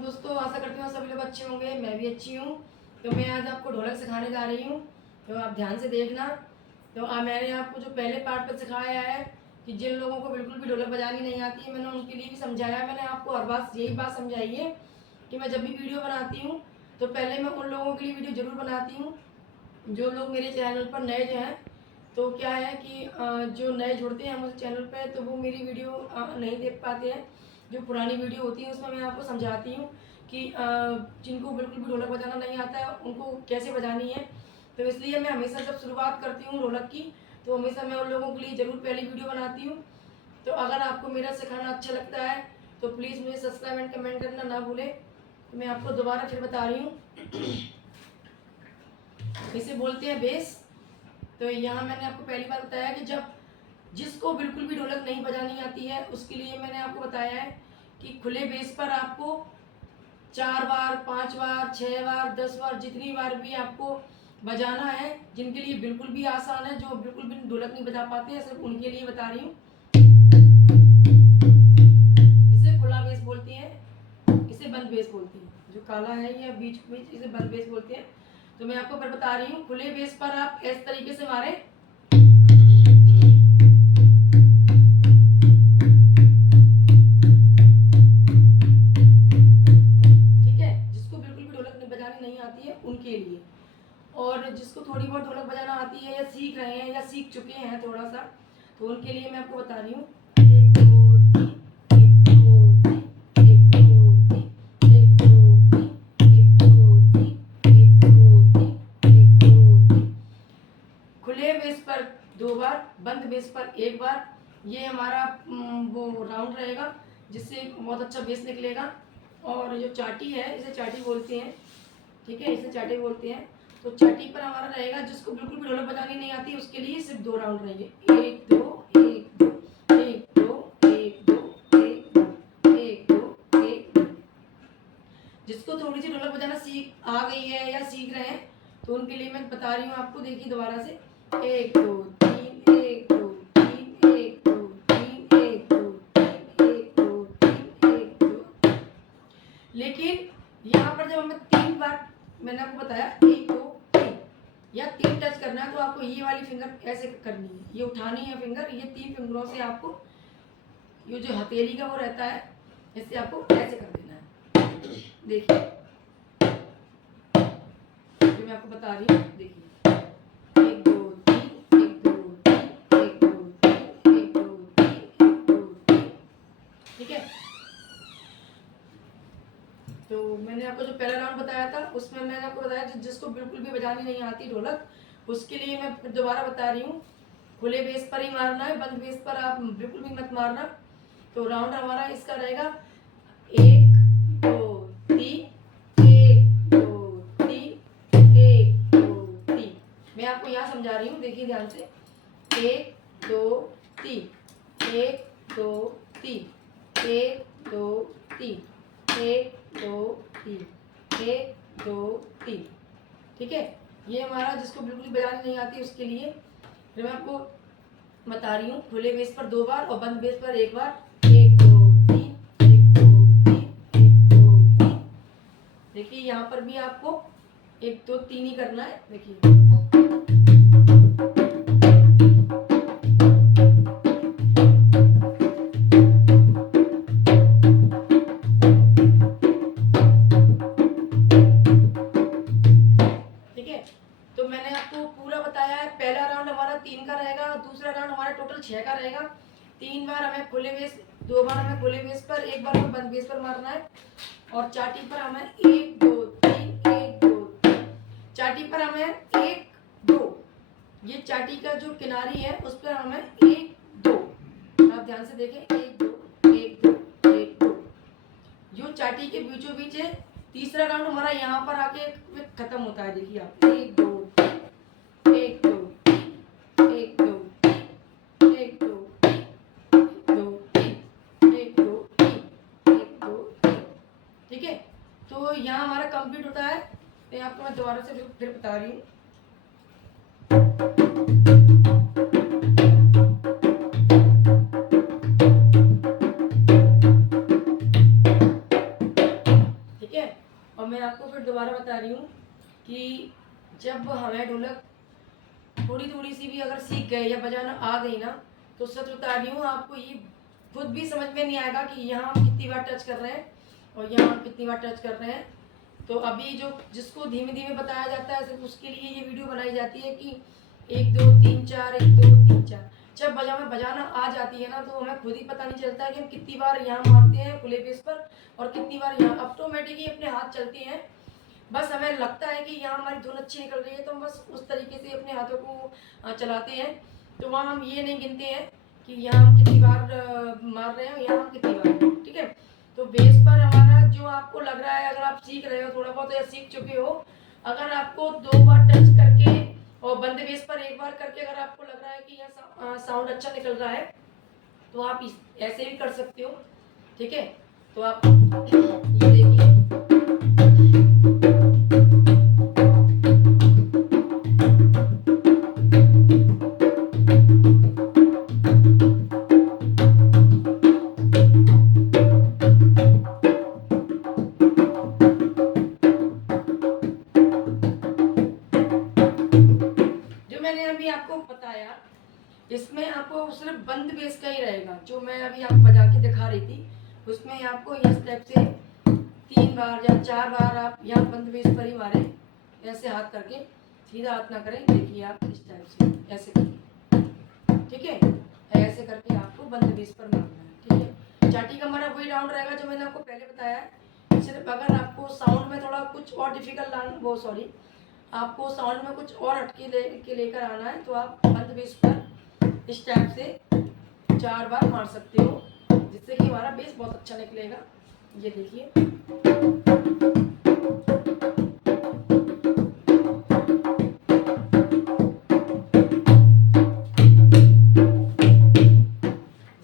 दोस्तों, आशा करती हूँ सभी लोग अच्छे होंगे। मैं भी अच्छी हूँ। तो मैं आज आपको ढोलक सिखाने जा रही हूँ, तो आप ध्यान से देखना। तो मैंने आपको जो पहले पार्ट पर सिखाया है कि जिन लोगों को बिल्कुल भी ढोलक बजानी नहीं आती है, मैंने उनके लिए भी समझाया। मैंने आपको हर बात यही बात समझाई है कि मैं जब भी वीडियो बनाती हूँ तो पहले मैं उन लोगों के लिए वीडियो ज़रूर बनाती हूँ जो लोग मेरे चैनल पर नए जो हैं। तो क्या है कि जो नए जुड़ते हैं मुझे चैनल पे, तो वो मेरी वीडियो नहीं देख पाते हैं। जो पुरानी वीडियो होती है उसमें मैं आपको समझाती हूँ कि जिनको बिल्कुल भी ढोलक बजाना नहीं आता है उनको कैसे बजानी है। तो इसलिए मैं हमेशा जब शुरुआत करती हूँ ढोलक की, तो हमेशा मैं उन लोगों के लिए ज़रूर पहली वीडियो बनाती हूँ। तो अगर आपको मेरा सिखाना अच्छा लगता है तो प्लीज़ मुझे सब्सक्राइब एंड कमेंट करना ना भूलें। तो मैं आपको दोबारा फिर बता रही हूँ। इसे बोलते हैं बेस। तो यहाँ मैंने आपको पहली बार बताया कि जब जिसको बिल्कुल भी ढोलक नहीं बजानी आती है उसके लिए मैंने आपको बताया है कि खुले बेस पर आपको 4 बार, 5 बार, 6 बार, 10 बार, जितनी बार भी आपको बजाना है। जिनके लिए बिल्कुल भी आसान है, जो बिल्कुल भी ढोलक नहीं बजा पाते हैं, सिर्फ उनके लिए बता रही हूँ। इसे खुला बेस बोलती हैं, इसे बंद बेस बोलती हैं। जो काला है या बीच बीच, इसे बंद बेस बोलते हैं। तो मैं आपको फिर बता रही हूँ। खुले बेस पर आप इस तरीके से मारें, ठीक है। जिसको बिल्कुल भी ढोलक बजानी नहीं आती है उनके लिए, और जिसको थोड़ी बहुत ढोलक बजाना आती है या सीख रहे हैं या सीख चुके हैं थोड़ा सा, तो उनके लिए मैं आपको बता रही हूँ। 1 2 3, 1 2 3, 1 2 3, 1 2 3, 1 2 3, 1 2 3, 1 2 3। खुले बेस पर 2 बार, बंद बेस पर 1 बार। ये हमारा वो राउंड रहेगा जिससे बहुत अच्छा बेस निकलेगा। और जो चाटी है इसे चाटी बोलते हैं, ठीक है, इसे चाटी बोलते हैं। तो चाटी पर हमारा रहेगा जिसको बिल्कुल भी ढोलक बजानी नहीं आती उसके लिए सिर्फ 2 राउंड रहेंगे। 1 2 1 2 1 2 1 2 1 2 1 2 1 2। जिसको थोड़ी सी ढोलक बजाना सीख आ गई है या सीख रहे हैं तो उनके लिए मैं बता रही हूँ आपको। देखिए दोबारा से, 1 2 3, 1 2 3, 1 2 3, 1 2 3, 1 2 3, 1 2। लेकिन यहाँ पर जब हमें 3 बार, मैंने आपको बताया 1 2 3 या 3 टच करना है, तो आपको ये वाली फिंगर ऐसे करनी है, ये उठानी है फिंगर। ये 3 फिंगरों से आपको ये जो हथेली का वो रहता है इससे आपको ऐसे कर देना है। देखिए मैं आपको बता रही हूँ। देखिए 1 2 3, 1 2 3, 1 2 3, 1 2 3, 1 2 3, ठीक है। तो मैंने आपको जो पहला राउंड बताया था उसमें मैंने आपको बताया जिसको बिल्कुल भी बजानी नहीं आती ढोलक, उसके लिए मैं फिर दोबारा बता रही हूँ। खुले बेस पर ही मारना है, बंद बेस पर आप बिल्कुल भी मत मारना। तो राउंड हमारा इसका रहेगा 1 2 3, 1 2 3, 1 2 3। मैं आपको यहाँ समझा रही हूँ, देखिए ध्यान से। 1 2 3, 1 2 3, 1 2 3, 1 2 3, 1 2 3, ठीक है। ये हमारा जिसको बिल्कुल बजानी नहीं आती उसके लिए। फिर मैं आपको बता रही हूँ। खुले बेस पर 2 बार और बंद बेस पर 1 बार। 1 2 3, 1 2 3, 1 2 3। देखिए यहाँ पर भी आपको 1 2 3 ही करना है। देखिए तो मैंने आपको पूरा बताया है। पहला राउंड हमारा 3 का रहेगा, दूसरा राउंड हमारा टोटल 6 का रहेगा। 3 बार हमें खुले बेस, 2 बार हमें खुले बेस पर, 1 बार हमें बंद बेस पर मारना है। और चाटी पर हमें 1 2 3, 1 2 3। चाटी पर हमें 1 2, ये चाटी का जो किनारी है उस पर हमें 1 2, आप ध्यान से देखें, 1 2 1 2 1 2। जो चाटी के बीचों बीच है। तीसरा राउंड हमारा यहाँ पर आके खत्म होता है। देखिए आप 1 2 1 2 1 2 1 2 2 1 2 1 2, ठीक है। तो यहाँ हमारा कंप्लीट होता है। तो आपको मैं दोबारा से फिर बता रही हूँ। ठीक है। और मैं आपको फिर दोबारा बता रही हूँ कि जब हमें ढोलक थोड़ी थोड़ी सी भी अगर सीख गए या बजाना आ गई ना, तो सच बता रही हूँ आपको ये खुद भी समझ में नहीं आएगा कि यहाँ हम कितनी बार टच कर रहे हैं और यहाँ हम कितनी बार टच कर रहे हैं। तो अभी जो जिसको धीमे धीमे बताया जाता है सिर्फ उसके लिए ये वीडियो बनाई जाती है कि 1 2 3 4 1 2 3 4। जब बजाना आ जाती है ना, तो हमें खुद ही पता नहीं चलता है कि हम कितनी बार यहाँ मारते हैं खुले बेस पर और कितनी बार यहाँ ऑटोमेटिकली अपने हाथ चलते हैं। बस हमें लगता है कि यहाँ हमारी धुन अच्छी निकल रही है, तो हम बस उस तरीके से अपने हाथों को चलाते हैं। तो वहाँ हम ये नहीं गिनते हैं कि यहाँ हम कितनी बार मार रहे हैं, यहाँ हम कितनी बार, ठीक है। तो बेस पर हमारा जो आपको लग रहा है, अगर आप सीख रहे हो थोड़ा बहुत या सीख चुके हो, अगर आपको 2 बार टच करके और बंद बेस पर 1 बार करके अगर आपको लग रहा है कि यहाँ साउंड अच्छा निकल रहा है, तो आप ऐसे भी कर सकते हो, ठीक है। तो आप ये देखिए, जो मैंने अभी आपको बताया इसमें आपको सिर्फ बंद बेस का ही रहेगा। जो मैं अभी आपको बजा के दिखा रही थी उसमें आपको इस टाइप से 3 बार या 4 बार आप यहाँ बंद बेस पर ही मारें, ऐसे हाथ करके, सीधा हाथ ना करें। देखिए आप इस टाइप से ऐसे करिए, ठीक है। ऐसे करके आपको बंद बेस पर मारना है, ठीक है। चाटी का हमारा वही राउंड रहेगा जो मैंने आपको पहले बताया है। सिर्फ अगर आपको साउंड में थोड़ा कुछ और डिफिकल्ट आपको साउंड में कुछ और हटके लेकर आना है, तो आप बंद बेस पर इस टाइप से 4 बार मार सकते हो, जिससे कि हमारा बेस बहुत अच्छा निकलेगा। ये देखिए,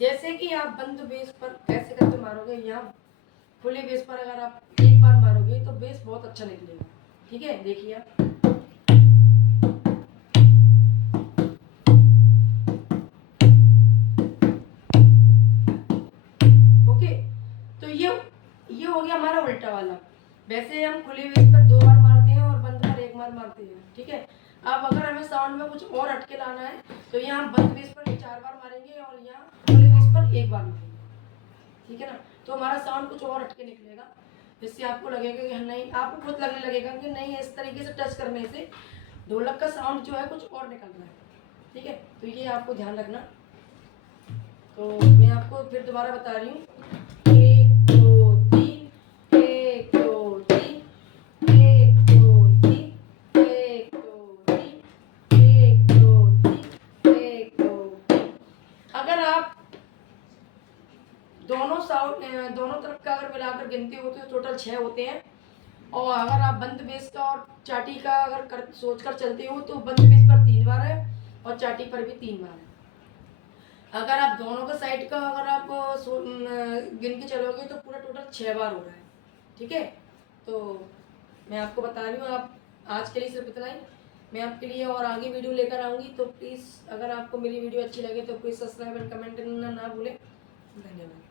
जैसे कि आप बंद बेस पर ऐसे करके मारोगे, यहाँ खुले बेस पर अगर आप 1 बार मारोगे तो बेस बहुत अच्छा निकलेगा, ठीक है। देखिए आप, ओके। तो ये हो गया हमारा उल्टा वाला। वैसे हम खुले बेस पर 2 बार मारते हैं और बंद पर 1 बार मारते हैं, ठीक है। अब अगर हमें साउंड में कुछ और हटके लाना है, तो यहाँ हम बंद बेस पर 4 बार मारेंगे और यहाँ खुले बेस पर 1 बार मारेंगे, ठीक है ना। तो हमारा साउंड कुछ और हटके निकलेगा, जिससे आपको लगेगा कि नहीं, आपको खुद लगने लगेगा कि नहीं, इस तरीके से टच करने से ढोलक का साउंड जो है कुछ और निकल रहा है, ठीक है। तो ये आपको ध्यान रखना। तो मैं आपको फिर दोबारा बता रही हूँ, 1 2 3, 1 2 3, 1 2 3, 1 2 3, 1 2 3, 1 2 3। अगर आप दोनों तरफ का अगर मिलाकर गिनते हो तो टोटल 6 होते हैं। और अगर आप बंद बेस का और चाटी का अगर सोचकर चलते हो, तो बंद बेस पर 3 बार है और चाटी पर भी 3 बार है। अगर आप दोनों का साइड का अगर आप गिन के चलोगे तो पूरा टोटल 6 बार हो रहा है, ठीक है। तो मैं आपको बता रही हूँ, आप आज के लिए सिर्फ इतना ही। मैं आपके लिए और आगे वीडियो लेकर आऊँगी, तो प्लीज़ अगर आपको मेरी वीडियो अच्छी लगे तो प्लीज़ सब्सक्राइब एंड कमेंट करना ना भूलें। धन्यवाद।